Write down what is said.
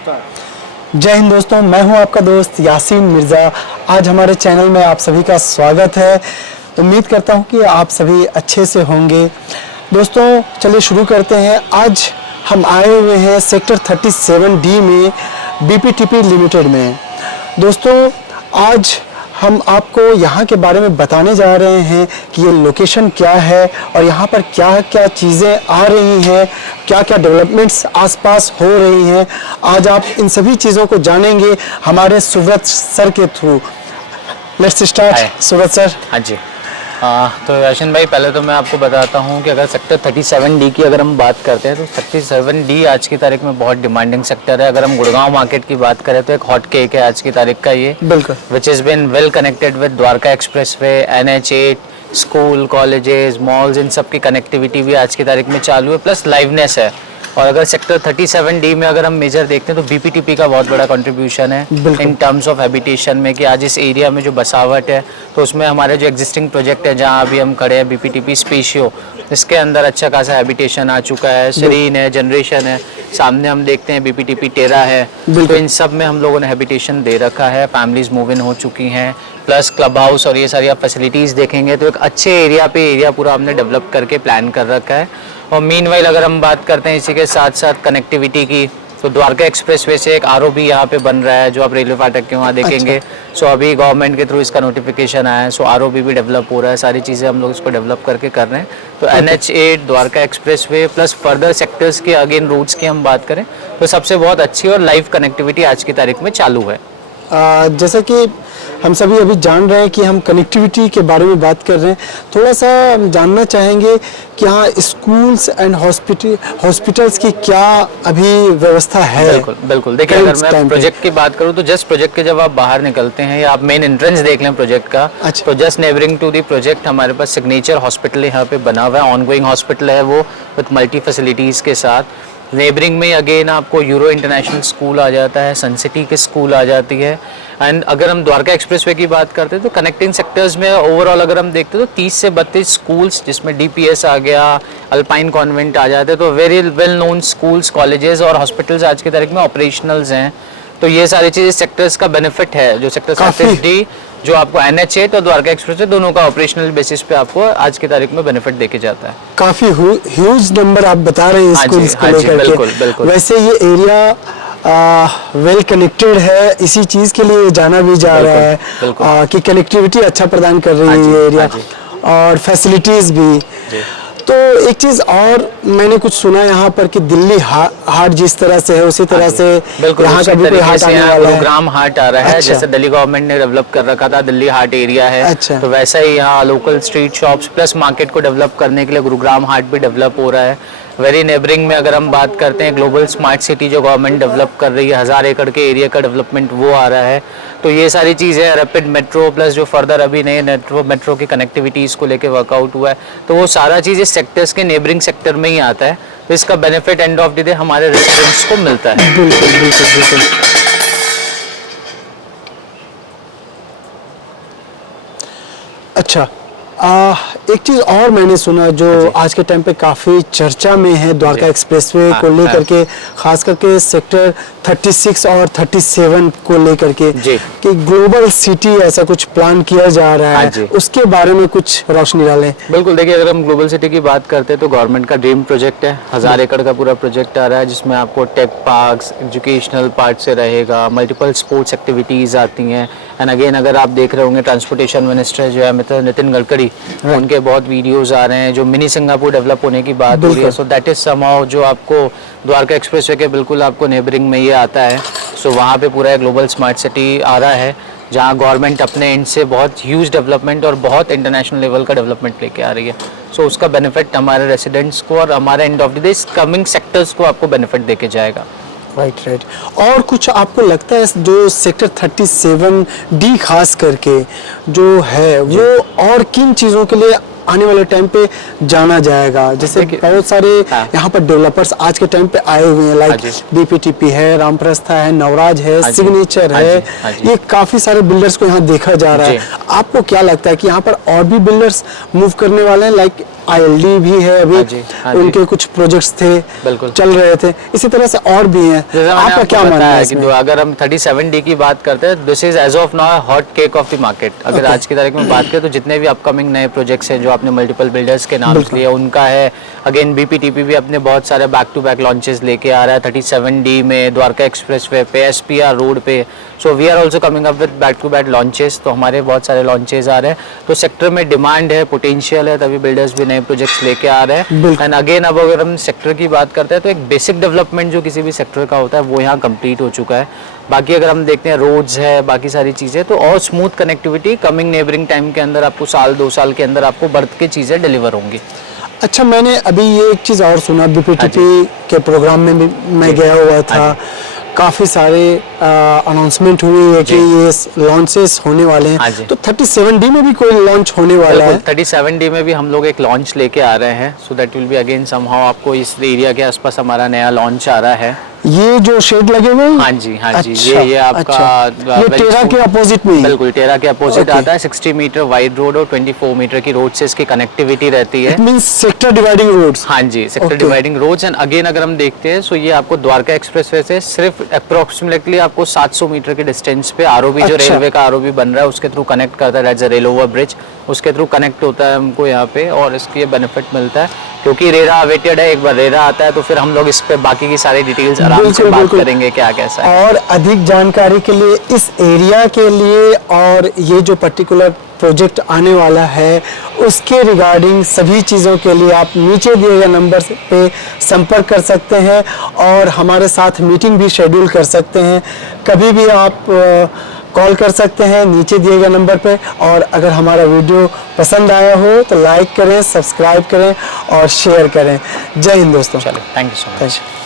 जय हिंद दोस्तों, मैं हूं आपका दोस्त यासीन मिर्ज़ा। आज हमारे चैनल में आप सभी का स्वागत है। उम्मीद करता हूं कि आप सभी अच्छे से होंगे। दोस्तों चलिए शुरू करते हैं। आज हम आए हुए हैं सेक्टर 37D में बीपीटीपी लिमिटेड में। दोस्तों आज हम आपको यहाँ के बारे में बताने जा रहे हैं कि ये लोकेशन क्या है और यहाँ पर क्या क्या चीज़ें आ रही हैं, क्या क्या डेवलपमेंट्स आसपास हो रही हैं। आज आप इन सभी चीज़ों को जानेंगे हमारे सुब्रत सर के through. Let's start Subrata sir. हाँ जी। तो याशीन भाई, पहले तो मैं आपको बताता हूँ कि अगर सेक्टर 37D की अगर हम बात करते हैं तो 37D आज की तारीख में बहुत डिमांडिंग सेक्टर है। अगर हम गुड़गांव मार्केट की बात करें तो एक हॉट केक है आज की तारीख का ये, बिल्कुल, which is been well connected with Dwarka expressway, NH8, school, colleges, malls, इन सब की कनेक्टिविटी भी आज की तारीख में चालू है, प्लस लाइवनेस है। और अगर सेक्टर 37D में अगर हम मेजर देखते हैं तो बीपीटीपी का बहुत बड़ा कंट्रीब्यूशन है इन टर्म्स ऑफ हैबिटेशन में, कि आज इस एरिया में जो बसावट है तो उसमें हमारे जो एग्जिस्टिंग प्रोजेक्ट है जहां अभी हम खड़े हैं बीपीटीपी स्पेशियो, इसके अंदर अच्छा खासा हैबिटेशन आ चुका है। सीरीन है, जनरेशन है, सामने हम देखते हैं बीपीटीपी टेरा है। तो इन सब में हम लोगों ने हैबिटेशन दे रखा है, फैमिलीज मूव इन हो चुकी हैं, प्लस क्लब हाउस और ये सारी आप फैसिलिटीज़ देखेंगे तो एक अच्छे एरिया पे एरिया पूरा हमने डेवलप करके प्लान कर रखा है। और मीनवाइल अगर हम बात करते हैं इसी के साथ साथ कनेक्टिविटी की, तो द्वारका एक्सप्रेसवे से एक ROB यहाँ पे बन रहा है जो आप रेलवे फाटक के वहाँ देखेंगे। अच्छा। सो अभी गवर्नमेंट के थ्रू इसका नोटिफिकेशन आया है, सो ROB भी डेवलप हो रहा है। सारी चीज़ें हम लोग इसको डेवलप करके कर रहे हैं। तो NH8, Dwarka expressway plus further sectors के अगेन रूट्स की हम बात करें तो सबसे बहुत अच्छी और लाइव कनेक्टिविटी आज की तारीख में चालू है। जैसा कि हम सभी अभी जान रहे हैं कि हम कनेक्टिविटी के बारे में बात कर रहे हैं, थोड़ा सा हम जानना चाहेंगे कि हाँ स्कूल्स एंड हॉस्पिटल्स की क्या अभी व्यवस्था है। बिल्कुल बिल्कुल, देखिए अगर मैं प्रोजेक्ट की बात करूँ तो जस्ट प्रोजेक्ट के जब आप बाहर निकलते हैं या आप मेन एंट्रेंस देख लें प्रोजेक्ट का, अच्छा। तो just neighbouring to the project हमारे पास सिग्नेचर हॉस्पिटल यहाँ पे बना हुआ है। ऑनगोइंग हॉस्पिटल है वो विथ मल्टी फैसिलिटीज़ के साथ। नेबरिंग में अगेन आपको यूरो इंटरनेशनल स्कूल आ जाता है, सनसिटी की स्कूल आ जाती है। एंड अगर हम द्वारका एक्सप्रेसवे की बात करते हैं तो कनेक्टिंग सेक्टर्स में ओवरऑल अगर हम देखते हैं तो 30 से 32 स्कूल्स, जिसमें DPS आ गया, अल्पाइन कॉन्वेंट आ जाते हैं, तो very well known schools, colleges और हॉस्पिटल्स आज की तारीख में ऑपरेशनल्स हैं। तो ये सारी चीज़ें सेक्टर्स का बेनिफिट है जो सेक्टर 37D जो आपको NH8 और द्वारका एक्सप्रेसवे दोनों का ऑपरेशनल बेसिस पे आपको आज की तारीख में बेनिफिट देके जाता है। काफी ह्यूज नंबर आप बता रहे हैं स्कूल्स को लेकर के। बिल्कुल बिल्कुल। वैसे ये एरिया वेल कनेक्टेड है, इसी चीज के लिए जाना भी जा रहा है कि कनेक्टिविटी अच्छा प्रदान कर रही है ये एरिया और फैसिलिटीज भी। तो एक चीज और मैंने कुछ सुना यहाँ पर कि दिल्ली हाट जिस तरह से है उसी तरह से यहाँ का भी कोई हाट आने वाला है। गुरुग्राम हाट आ रहा है। अच्छा। जैसे दिल्ली गवर्नमेंट ने डेवलप कर रखा था दिल्ली हाट एरिया है। अच्छा। तो वैसा ही यहाँ local street shops plus market को डेवलप करने के लिए गुरुग्राम हाट भी डेवलप हो रहा है। वेरी नेबरिंग में अगर हम बात करते हैं ग्लोबल स्मार्ट सिटी जो गवर्नमेंट डेवलप कर रही है, 1000 एकड़ के एरिया का डेवलपमेंट वो आ रहा है। तो ये सारी चीज़ें, रैपिड मेट्रो प्लस जो फर्दर अभी नए मेट्रो की कनेक्टिविटीज़ को लेके वर्कआउट हुआ है, तो वो सारा चीज़ इस सेक्टर्स के नेबरिंग सेक्टर में ही आता है। तो इसका benefit end of the day हमारे रेसिडेंट्स को मिलता है। बिल्कुल बिल्कुल बिल्कुल। अच्छा, एक चीज और मैंने सुना जो आज के टाइम पे काफी चर्चा में है द्वारका एक्सप्रेसवे को लेकर के, खास करके सेक्टर 36 और 37 को लेकर के, कि ग्लोबल सिटी ऐसा कुछ प्लान किया जा रहा है, उसके बारे में कुछ रोशनी डालें। बिल्कुल, देखिए अगर हम ग्लोबल सिटी की बात करते हैं तो गवर्नमेंट का ड्रीम प्रोजेक्ट है। 1000 एकड़ का पूरा प्रोजेक्ट आ रहा है जिसमें आपको टेक पार्क्स, एजुकेशनल पार्ट से रहेगा, मल्टीपल स्पोर्ट्स एक्टिविटीज आती हैं। एंड अगेन अगर आप देख रहे होंगे ट्रांसपोर्टेशन मिनिस्टर जो है मिस्टर नितिन गडकरी, उनके बहुत वीडियोस आ रहे हैं जो मिनी सिंगापुर डेवलप होने की बात हो रही है। सो दैट इज समहाउ जो आपको द्वारका एक्सप्रेसवे के बिल्कुल आपको नेबरिंग में ये आता है। सो वहाँ पे पूरा ग्लोबल स्मार्ट सिटी आ रहा है जहाँ गवर्नमेंट अपने एंड से बहुत ह्यूज डेवलपमेंट और बहुत इंटरनेशनल लेवल का डेवलपमेंट लेके आ रही है। सो उसका बेनिफिट हमारे रेसिडेंट्स को और हमारे end of the day coming sectors को आपको बेनिफिट देके जाएगा। राइट। और कुछ आपको लगता है जो सेक्टर 37D खास करके जो है वो और किन चीज़ों के लिए आने वाले टाइम पे जाना जाएगा? जैसे बहुत सारे यहाँ पर डेवलपर्स आज के टाइम पे आए हुए हैं, लाइक बीपीटीपी है, रामप्रस्था है, नवराज है, सिग्नेचर है, ये काफी सारे बिल्डर्स को यहाँ देखा जा रहा है। आपको क्या लगता है कि यहाँ पर और भी बिल्डर्स मूव करने वाले हैं, लाइक ILD भी है अभी, हाँ जी, हाँ जी। उनके कुछ प्रोजेक्ट्स थे, बिल्कुल। चल रहे थे, इसी तरह से और भी हैं। जैसे मैंने आपका आपको क्या मानना बताया है कि इसमें? अगर हम 37D की बात करते हैं, this is as of now hot cake of the market. अगर Okay. आज की तारीख में बात करें तो जितने भी अपकमिंग नए प्रोजेक्ट्स हैं जो आपने मल्टीपल बिल्डर्स के नाम बिल्कुल। लिए, उनका है। अगेन BPTP भी अपने बहुत सारे बैक टू बैक लॉन्चेस लेके आ रहा है 37D में, द्वारका एक्सप्रेसवे पे, SPR रोड पे। So we are also coming up with back to back launches. तो हमारे बहुत सारे लॉन्चेस आ रहे हैं। तो सेक्टर में डिमांड है, पोटेंशियल है, तभी बिल्डर्स भी नए प्रोजेक्ट्स लेके आ रहे हैं। बिल्कुल। एंड अगेन अब अगर हम सेक्टर की बात करते हैं तो एक बेसिक डेवलपमेंट जो किसी भी सेक्टर का होता है वो यहाँ कंप्लीट हो चुका है। बाकी अगर हम देखते हैं रोड्स है, बाकी सारी चीज़ें, तो और smooth connectivity coming neighbouring time के अंदर आपको साल 2 साल के अंदर आपको बढ़ के चीज़ें डिलीवर होंगी। अच्छा, मैंने अभी ये एक चीज़ और सुना, हाँ BPTP के प्रोग्राम में भी मैं गया हुआ था, काफ़ी सारे अनाउंसमेंट हुई है कि ये लॉन्चेस होने वाले हाँ हैं, जी। तो 37D में भी कोई लॉन्च होने वाला है? 37D में भी हम लोग एक लॉन्च लेके आ रहे हैं। So that will be again somehow आपको इस एरिया के आसपास हमारा नया लॉन्च आ रहा है। ये जो शेड लगे हुए हैं? हाँ जी, हाँ जी। अच्छा, ये आपका अच्छा। ये very टेरा smooth- के अपोजिट में ही? बिल्कुल टेरा के अपोजिट Okay. आता है। 60 मीटर वाइड रोड और 24 मीटर की रोड से इसकी कनेक्टिविटी रहती है। It means sector dividing roads? हाँ जी, sector Okay. Dividing roads. And again अगर हम देखते हैं सो ये आपको द्वारका एक्सप्रेसवे से सिर्फ अप्रोक्सीमेटली आपको 700 मीटर के डिस्टेंस पे ROB जो अच्छा। रेलवे का ROB बन रहा है उसके थ्रू कनेक्ट करता है। That's a rail over bridge, उसके थ्रू कनेक्ट होता है हमको यहाँ पे, और इसकी ये बेनिफिट मिलता है क्योंकि रेरा अवेटेड है। एक बार रेरा आता है तो फिर हम लोग इस पे बाकी की सारी डिटेल्स आराम से बिल्कुल, बात बिल्कुल। करेंगे क्या कैसा है। और अधिक जानकारी के लिए इस एरिया के लिए और ये जो पर्टिकुलर प्रोजेक्ट आने वाला है उसके रिगार्डिंग सभी चीज़ों के लिए आप नीचे दिए गए नंबर पे संपर्क कर सकते हैं और हमारे साथ मीटिंग भी शेड्यूल कर सकते हैं। कभी भी आप कॉल कर सकते हैं नीचे दिए गए नंबर पे। और अगर हमारा वीडियो पसंद आया हो तो लाइक करें, सब्सक्राइब करें और शेयर करें। जय हिंद दोस्तों। चलो, thank you so much. Thank you.